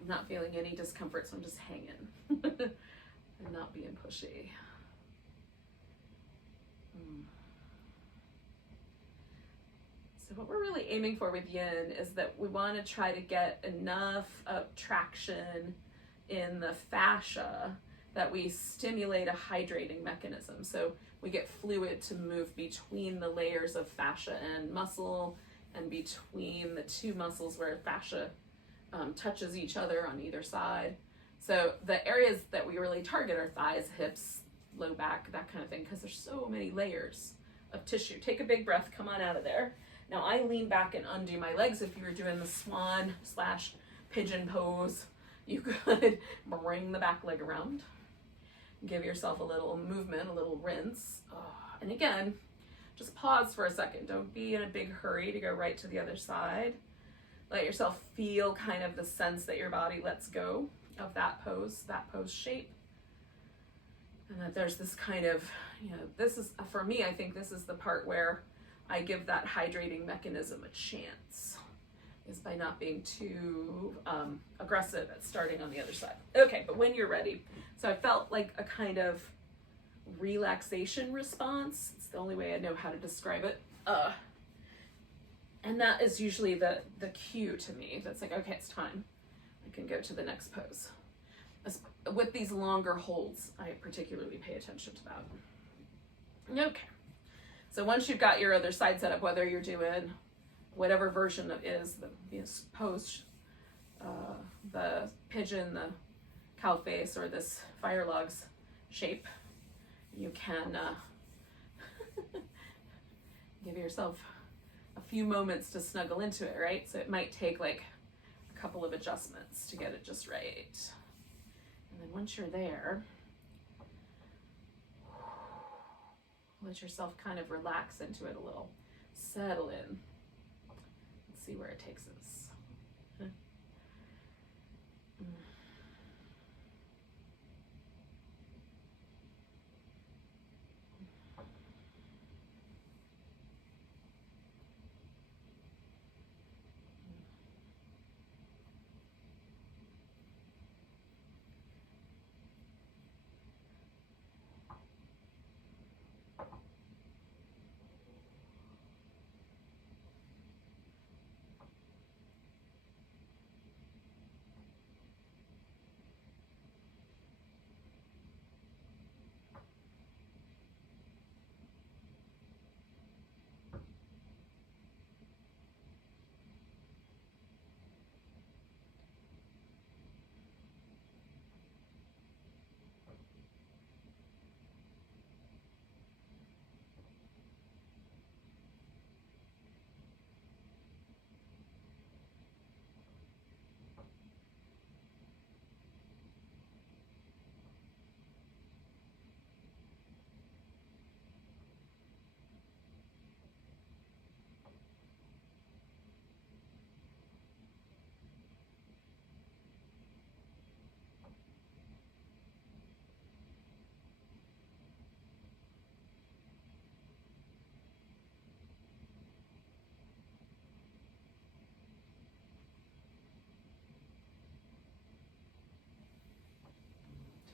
I'm not feeling any discomfort, so I'm just hanging and not being pushy. So what we're really aiming for with yin is that we want to try to get enough traction in the fascia that we stimulate a hydrating mechanism. So we get fluid to move between the layers of fascia and muscle, and between the two muscles where fascia touches each other on either side. So the areas that we really target are thighs, hips, low back, that kind of thing, because there's so many layers of tissue. Take a big breath, come on out of there. Now I lean back and undo my legs. If you were doing the swan / pigeon pose, you could bring the back leg around. Give yourself a little movement, a little rinse. And again, just pause for a second. Don't be in a big hurry to go right to the other side. Let yourself feel kind of the sense that your body lets go of that pose shape. And that there's this kind of, this is, for me, I think this is the part where I give that hydrating mechanism a chance, is by not being too aggressive at starting on the other side. Okay, but when you're ready. So I felt like a kind of relaxation response. It's the only way I know how to describe it. And that is usually the cue to me. That's like, okay, it's time. I can go to the next pose. With these longer holds, I particularly pay attention to that. Okay. So once you've got your other side set up, whether you're doing whatever version it is, the pose, the pigeon, the cow face, or this fire logs shape, you can give yourself a few moments to snuggle into it, right? So it might take like a couple of adjustments to get it just right. And then once you're there, let yourself kind of relax into it a little, settle in, and see where it takes us.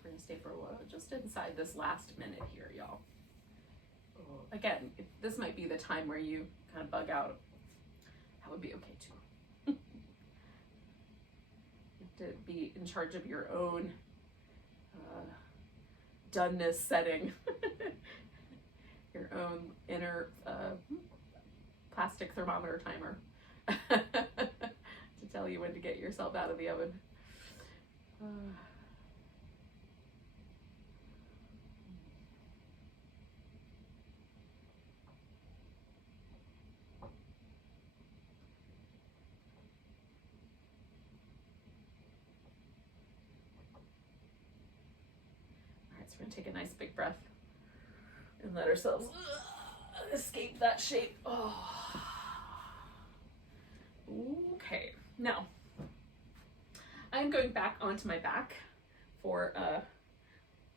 We're gonna stay for a while, just inside this last minute here, y'all. Again, this might be the time where you kind of bug out. That would be okay too. You have to be in charge of your own doneness setting, your own inner plastic thermometer timer to tell you when to get yourself out of the oven. We're gonna take a nice big breath and let ourselves escape that shape. Oh. Okay, now I'm going back onto my back for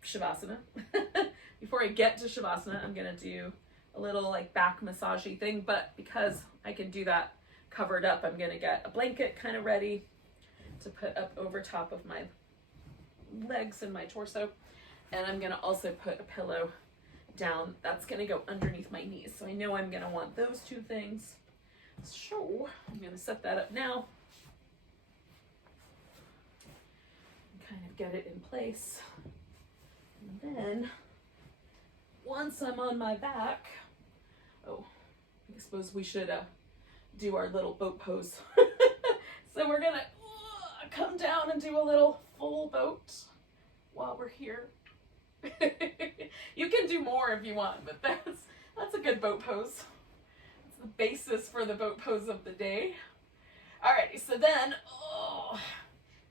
Shavasana. Before I get to Shavasana, I'm gonna do a little like back massagey thing, but because I can do that covered up, I'm gonna get a blanket kind of ready to put up over top of my legs and my torso. And I'm gonna also put a pillow down that's gonna go underneath my knees. So I know I'm gonna want those two things. So I'm gonna set that up now. And kind of get it in place. And then once I'm on my back, I suppose we should do our little boat pose. So we're gonna come down and do a little full boat while we're here. You can do more if you want, but that's a good boat pose. It's the basis for the boat pose of the day. Alrighty, so then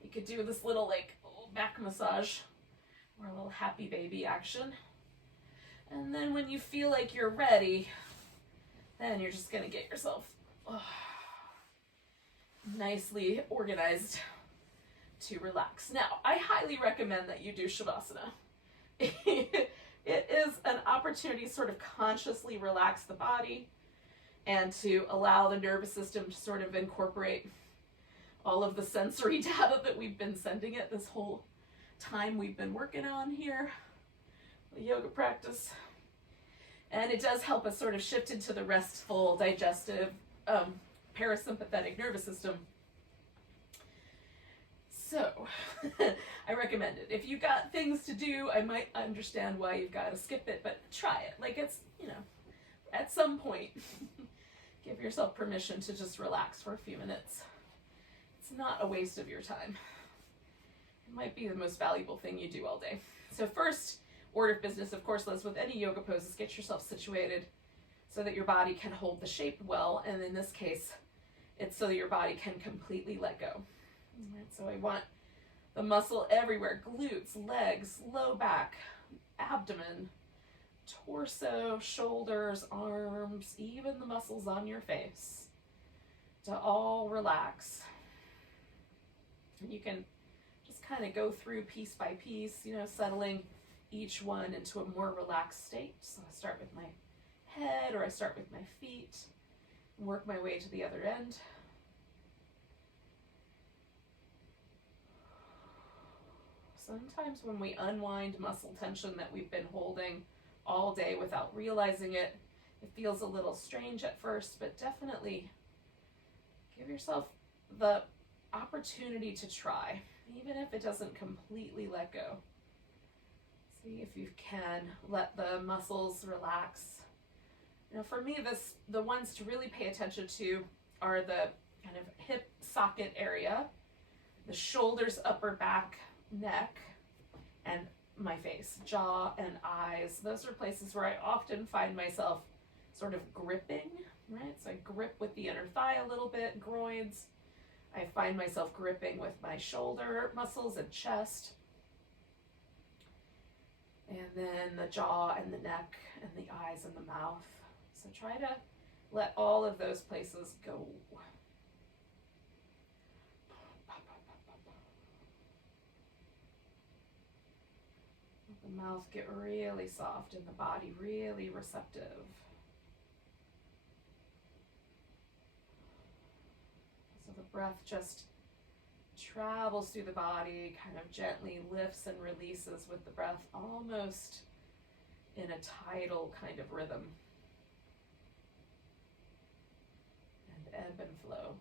you could do this little like back massage or a little happy baby action. And then when you feel like you're ready, then you're just gonna get yourself nicely organized to relax. Now, I highly recommend that you do Shavasana it is an opportunity to sort of consciously relax the body and to allow the nervous system to sort of incorporate all of the sensory data that we've been sending it this whole time we've been working on here, the yoga practice. And it does help us sort of shift into the restful, digestive, parasympathetic nervous system. So, I recommend it. If you've got things to do, I might understand why you've got to skip it, but try it. Like, it's, you know, at some point, give yourself permission to just relax for a few minutes. It's not a waste of your time. It might be the most valuable thing you do all day. So first order of business, of course, as with any yoga poses, get yourself situated so that your body can hold the shape well. And in this case, it's so that your body can completely let go. All right, so I want the muscle everywhere, glutes, legs, low back, abdomen, torso, shoulders, arms, even the muscles on your face to all relax. And you can just kind of go through piece by piece, you know, settling each one into a more relaxed state. So I start with my head, or I start with my feet, and work my way to the other end. Sometimes when we unwind muscle tension that we've been holding all day without realizing it, it feels a little strange at first, but definitely give yourself the opportunity to try, even if it doesn't completely let go. See if you can let the muscles relax. You know, for me, the ones to really pay attention to are the kind of hip socket area, the shoulders, upper back, neck, and my face, jaw and eyes. Those are places where I often find myself sort of gripping, right? So I grip with the inner thigh a little bit, groins. I find myself gripping with my shoulder muscles and chest. And then the jaw and the neck and the eyes and the mouth. So try to let all of those places go. Let the mouth get really soft and the body really receptive. So the breath just travels through the body, kind of gently lifts and releases with the breath, almost in a tidal kind of rhythm. And ebb and flow.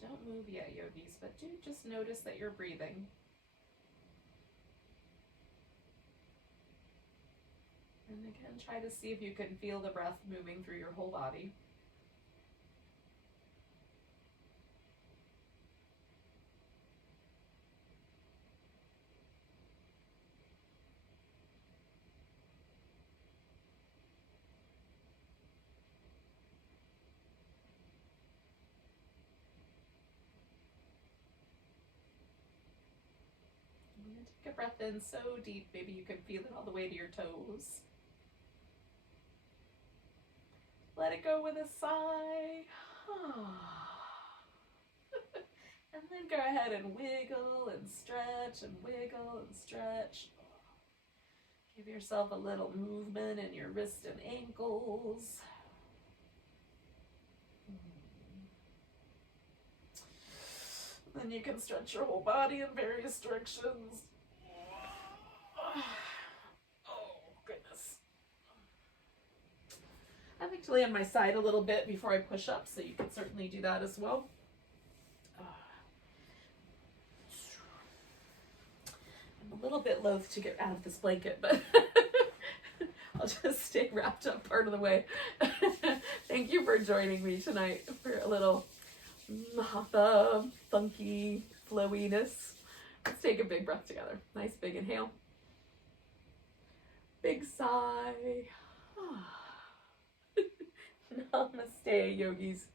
Don't move yet, yogis, but do just notice that you're breathing. And again, try to see if you can feel the breath moving through your whole body. And take a breath in so deep, maybe you can feel it all the way to your toes. Let it go with a sigh. And then go ahead and wiggle and stretch and wiggle and stretch. Give yourself a little movement in your wrists and ankles. Then you can stretch your whole body in various directions. Oh, goodness. I like to lay on my side a little bit before I push up, so you can certainly do that as well. I'm a little bit loath to get out of this blanket, but I'll just stay wrapped up part of the way. Thank you for joining me tonight for a little Hatha, funky flowiness. Let's take a big breath together. Nice big inhale. Big sigh. Namaste, yogis.